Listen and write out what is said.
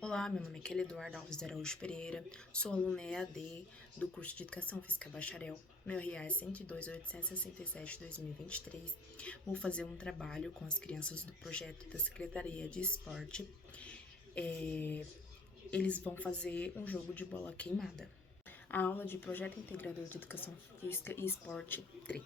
Olá, meu nome é Kelly Eduardo Alves de Araújo Pereira, sou aluna EAD do curso de Educação Física Bacharel. Meu RA é 102.867/2023. Vou fazer um trabalho com as crianças do projeto da Secretaria de Esporte. Eles vão fazer um jogo de bola queimada. A aula de Projeto Integrador de Educação Física e Esporte 3.